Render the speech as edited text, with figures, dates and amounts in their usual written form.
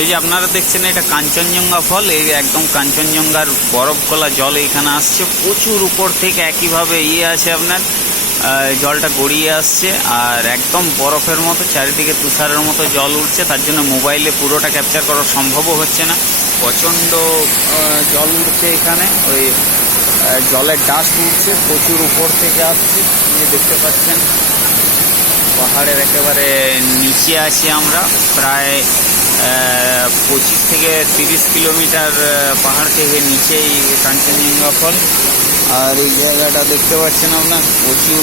এই যে আপনারা দেখছেন এটা কাঞ্চনজঙ্ঘা ফল, এই একদম কাঞ্চনজঙ্ঘার বরফ গলা জল এখানে আসছে প্রচুর উপর থেকে, একইভাবে আছে আপনার জলটা গড়িয়ে আসছে আর একদম বরফের মতো চারিদিকে তুষারের মতো জল উঠছে। তার জন্য মোবাইলে পুরোটা ক্যাপচার করা সম্ভবও হচ্ছে না, প্রচণ্ড জল উঠছে এখানে, ওই জলের ডাস্ট উঠছে প্রচুর উপর থেকে আসছে। দেখতে পাচ্ছেন পাহাড়ের একেবারে নিচে আছি আমরা, প্রায় 25 থেকে 30 কিলোমিটার পাহাড় থেকে নিচেই কাঞ্চনজঙ্ঘা ফল। আর এই জায়গাটা দেখতে পাচ্ছেন আপনার প্রচুর